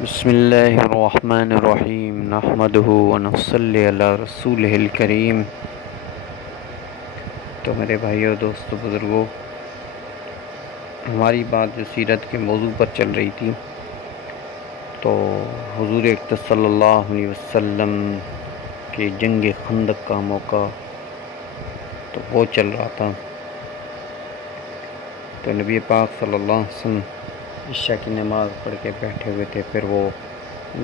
بسم اللہ الرحمن الرحیم نحمدہ ونصلی علی رسولہ الکریم۔ تو میرے بھائیو، دوستو، بزرگوں، ہماری بات جو سیرت کے موضوع پر چل رہی تھی، تو حضور اقدس صلی اللہ علیہ وسلم کے جنگ خندق کا موقع تو وہ چل رہا تھا۔ تو نبی پاک صلی اللہ علیہ وسلم عشاء کی نماز پڑھ کے بیٹھے ہوئے تھے۔ پھر وہ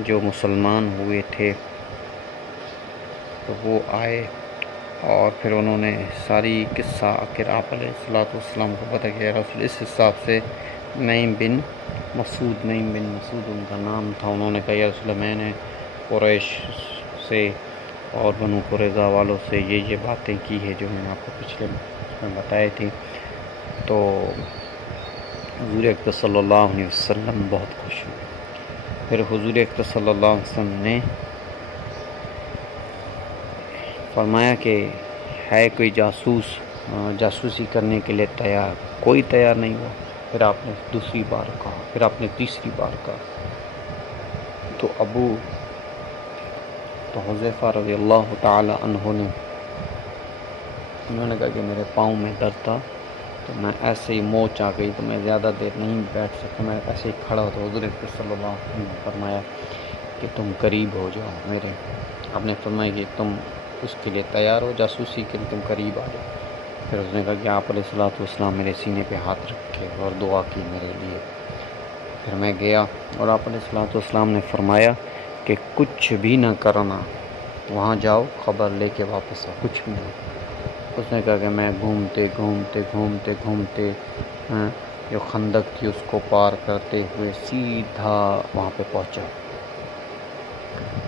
جو مسلمان ہوئے تھے تو وہ آئے اور پھر انہوں نے ساری قصہ آخر آپ علیہ السلام کو پتہ کیا رسول، اس حساب سے نعیم بن مسعود ان کا نام تھا۔ انہوں نے کہا یا رسول اللہ، میں نے قریش سے اور بنو قریظہ والوں سے یہ باتیں کی ہے جو میں نے آپ کو پچھلے میں بتائی تھی۔ تو حضور اقدس صلی اللہ علیہ وسلم بہت خوش ہوئے۔ پھر حضور اقدس صلی اللہ علیہ وسلم نے فرمایا کہ ہے کوئی جاسوسی کرنے کے لیے تیار؟ کوئی تیار نہیں ہوا۔ پھر آپ نے دوسری بار کہا، پھر آپ نے تیسری بار کہا۔ تو حذیفہ رضی اللہ تعالی عنہ نے انہوں نے کہا کہ میرے پاؤں میں درد تھا، تو میں ایسے ہی موچ آ گئی، تو میں زیادہ دیر نہیں بیٹھ سکتا، میں ایسے ہی کھڑا ہو۔ تو حضور اقدس صلی اللہ علیہ وسلم نے فرمایا کہ تم قریب ہو جاؤ میرے۔ آپ نے فرمایا کہ تم اس کے لیے تیار ہو، جاسوسی کے لیے تم قریب آ جاؤ۔ پھر اس نے کہا کہ آپ علیہ السلام میرے سینے پہ ہاتھ رکھے اور دعا کی میرے لیے۔ پھر میں گیا اور آپ علیہ السلام نے فرمایا کہ کچھ بھی نہ کرنا، وہاں جاؤ، خبر لے کے واپس آؤ، کچھ بھی نہیں۔ اس نے کہا کہ میں گھومتے جو خندق تھی اس کو پار کرتے ہوئے سیدھا وہاں پہ پہنچا۔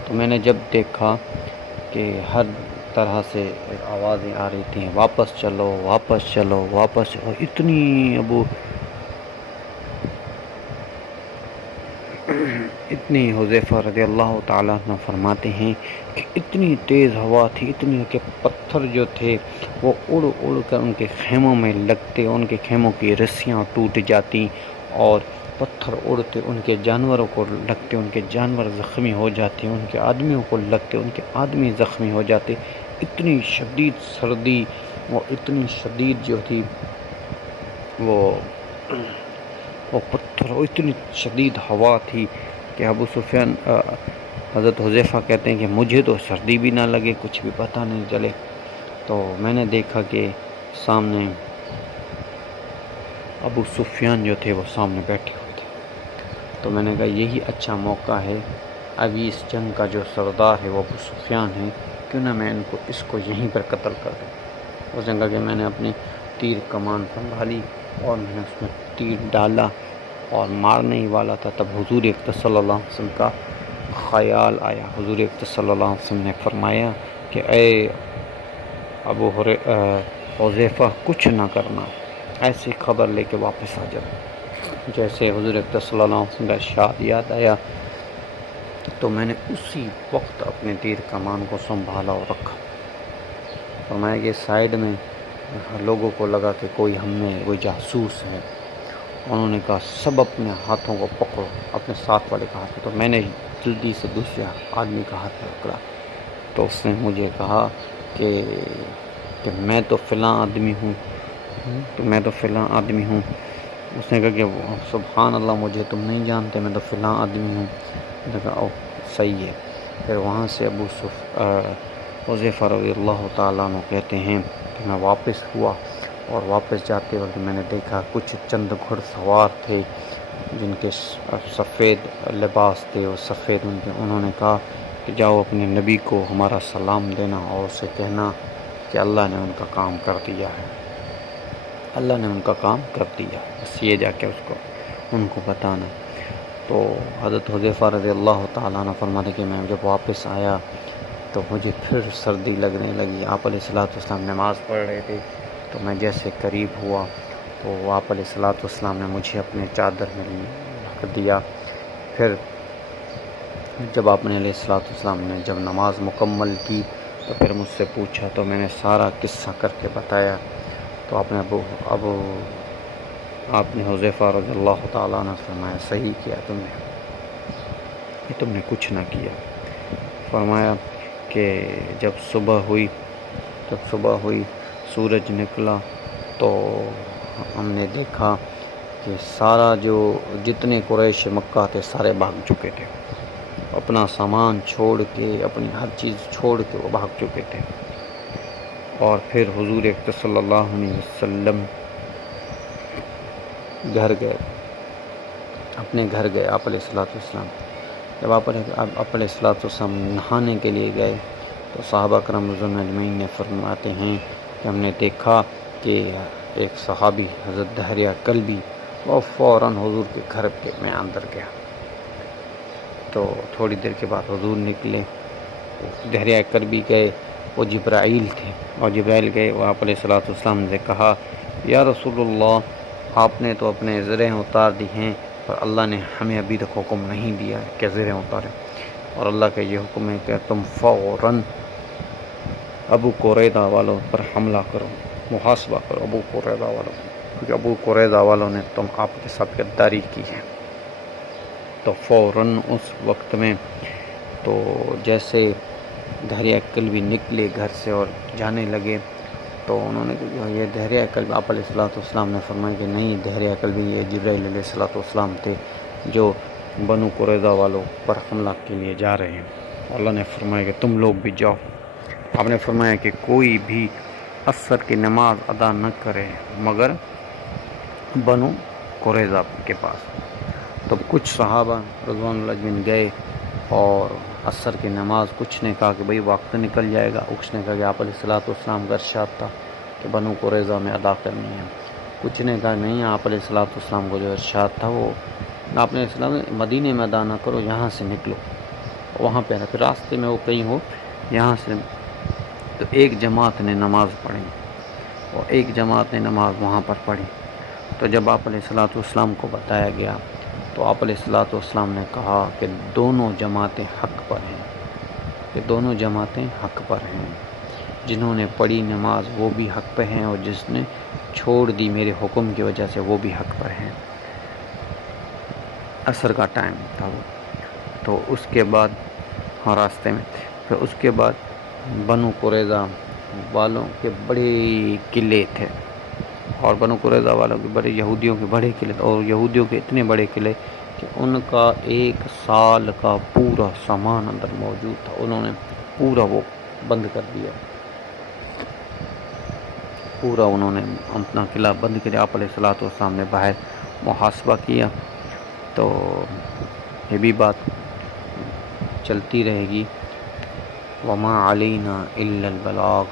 تو میں نے جب دیکھا کہ ہر طرح سے آوازیں آ رہی تھیں، واپس چلو، اتنی حذیفہ رضی اللہ تعالیٰ عنہ فرماتے ہیں کہ اتنی تیز ہوا تھی، اتنی کہ پتھر جو تھے وہ اڑ کر ان کے خیموں میں لگتے، ان کے خیموں کی رسیاں ٹوٹ جاتی اور پتھر اڑتے ان کے جانوروں کو لگتے، ان کے جانور زخمی ہو جاتے، ان کے آدمیوں کو لگتے، ان کے آدمی زخمی ہو جاتے۔ اتنی شدید سردی اور اتنی شدید جو تھی وہ پتھر، اور اتنی شدید ہوا تھی کہ ابو سفیان حضرت حذیفہ کہتے ہیں کہ مجھے تو سردی بھی نہ لگے، کچھ بھی پتہ نہیں چلے۔ تو میں نے دیکھا کہ سامنے ابو سفیان جو تھے وہ سامنے بیٹھے ہوئے تھے۔ تو میں نے کہا یہی اچھا موقع ہے، ابھی اس جنگ کا جو سردار ہے وہ ابو سفیان ہے، کیوں نہ میں اس کو یہیں پر قتل کر دوں۔ اس نے کہا کہ میں نے اپنی تیر کمان سنبھالی اور میں نے اس میں تیر ڈالا اور مارنے ہی والا تھا، تب حضور اقدس صلی اللہ علیہ وسلم کا خیال آیا۔ حضور اقدس صلی اللہ علیہ وسلم نے فرمایا کہ اے ابو حذیفہ، کچھ نہ کرنا، ایسی خبر لے کے واپس آ جاؤ۔ جیسے حضور اقدس صلی اللہ علیہ وسلم کا ارشاد یاد آیا تو میں نے اسی وقت اپنے تیر کمان کو سنبھالا اور رکھا۔ فرمایا کہ سائیڈ میں لوگوں کو لگا کہ کوئی ہم میں کوئی جاسوس ہے۔ انہوں نے کہا سب اپنے ہاتھوں کو پکڑو، اپنے ساتھ والے کا ہاتھ۔ تو میں نے جلدی سے دوسرے آدمی کا ہاتھ پکڑا، تو اس نے مجھے کہا کہ میں تو فلاں آدمی ہوں، اس نے کہا کہ سبحان اللہ، مجھے تم نہیں جانتے، میں تو فلاں آدمی ہوں۔ میں نے کہا او صحیح ہے۔ پھر وہاں سے حذیفہ رضی اللہ تعالیٰ عنہ کہتے ہیں کہ میں واپس ہوا اور واپس جاتے وقت میں نے دیکھا کچھ چند گھڑ سوار تھے جن کے سفید لباس تھے، اور سفید انہوں نے کہا کہ جاؤ اپنے نبی کو ہمارا سلام دینا اور اسے کہنا کہ اللہ نے ان کا کام کر دیا ہے، بس یہ جا کے ان کو بتانا۔ تو حضرت حذیفہ رضی اللہ تعالیٰ عنہ فرماتے کہ میں جب واپس آیا تو مجھے پھر سردی لگنے لگی۔ آپ علیہ السلام نماز پڑھ رہے تھے، تو میں جیسے قریب ہوا تو آپ علیہ السلام نے مجھے اپنے چادر میں رکھ دیا۔ پھر جب آپ نے علیہ السلام نے جب نماز مکمل کی تو پھر مجھ سے پوچھا، تو میں نے سارا قصہ کر کے بتایا۔ تو آپ نے حذیفہ رضی اللہ تعالیٰ عنہ فرمایا صحیح کیا تم نے۔ کہ تم نے کچھ نہ کیا۔ فرمایا کہ جب صبح ہوئی سورج نکلا تو ہم نے دیکھا کہ سارا جتنے قریش مکہ تھے سارے بھاگ چکے تھے، اپنا سامان چھوڑ کے، اپنی ہر چیز چھوڑ کے وہ بھاگ چکے تھے۔ اور پھر حضور اقدس صلی اللہ علیہ وسلم اپنے گھر گئے آپ علیہ الصلوۃ والسلام۔ جب آپ علیہ الصلوۃ والسلام نہانے کے لیے گئے تو صحابہ کرام رضوان اجمعین نے فرماتے ہیں کہ ہم نے دیکھا کہ ایک صحابی حضرت دحریہ کلبی وہ فوراً حضور کے گھر میں اندر گیا۔ تو تھوڑی دیر کے بعد حضور نکلے، دحریہ کلبی گئے، وہ جبرائیل تھے، اور جبرائیل گئے وہ آپ علیہ الصلوۃ والسلام نے کہا یا رسول اللہ آپ نے تو اپنے زرہیں اتار دی ہیں، پر اللہ نے ہمیں ابھی تک حکم نہیں دیا ہے کہ زرہیں اتاریں، اور اللہ کا یہ حکم ہے کہ تم فوراً ابو قریظہ والوں پر حملہ کرو، محاسبہ کرو ابو قریظہ والوں، کیونکہ ابو قریظہ والوں نے آپ کے ساتھ غداری کی ہے۔ تو فوراً اس وقت میں تو جیسے دحریہ کلبی نکلے گھر سے اور جانے لگے تو انہوں نے کہا یہ دحریہ کلبی، آپ علیہ الصلوۃ والسلام نے فرمایا کہ نہیں، دحریہ کلبی یہ جبرائیل علیہ الصلوۃ والسلام تھے جو بنو قریظہ والوں پر حملہ کے لیے جا رہے ہیں۔ اللہ نے فرمایا کہ تم لوگ بھی جاؤ۔ آپ نے فرمایا کہ کوئی بھی عصر کی نماز ادا نہ کرے مگر بنو قریظہ کے پاس۔ تو کچھ صحابہ رضوان اللہ اجمعین گئے اور عصر کی نماز، کچھ نے کہا کہ بھئی وقت نکل جائے گا، کچھ نے کہا کہ آپ علیہ الصلوۃ والسلام کا ارشاد تھا کہ بنو قریظہ میں ادا کرنی ہے، کچھ نے کہا نہیں، آپ علیہ الصلوۃ والسلام کو جو ارشاد تھا وہ آپ نے السلام مدینے میں ادا نہ کرو، یہاں سے نکلو، وہاں پہ پھر راستے میں وہ کہیں ہو یہاں سے۔ تو ایک جماعت نے نماز پڑھی اور ایک جماعت نے نماز وہاں پر پڑھی۔ تو جب آپ علیہ الصلوۃ والسلام کو بتایا گیا تو آپ علیہ الصلوۃ والسلام نے کہا کہ دونوں جماعتیں حق پر ہیں، کہ دونوں جماعتیں حق پر ہیں، جنہوں نے پڑھی نماز وہ بھی حق پہ ہیں، اور جس نے چھوڑ دی میرے حکم کی وجہ سے وہ بھی حق پر ہیں۔ عصر کا ٹائم تھا وہ۔ تو اس کے بعد راستے میں پھر اس کے بعد بنو قریظہ والوں کے بڑے قلعے تھے، اور بنو قریظہ والوں کے بڑے، یہودیوں کے بڑے قلعے، اور یہودیوں کے اتنے بڑے قلعے کہ ان کا 1 سال کا پورا سامان اندر موجود تھا، انہوں نے پورا وہ بند کر دیا، پورا انہوں نے اپنا قلعہ بند کیا۔ آپ علیہ الصلوۃ والسلام نے باہر محاسبہ کیا۔ تو یہ بھی بات چلتی رہے گی، وما علینا الا البلاغ،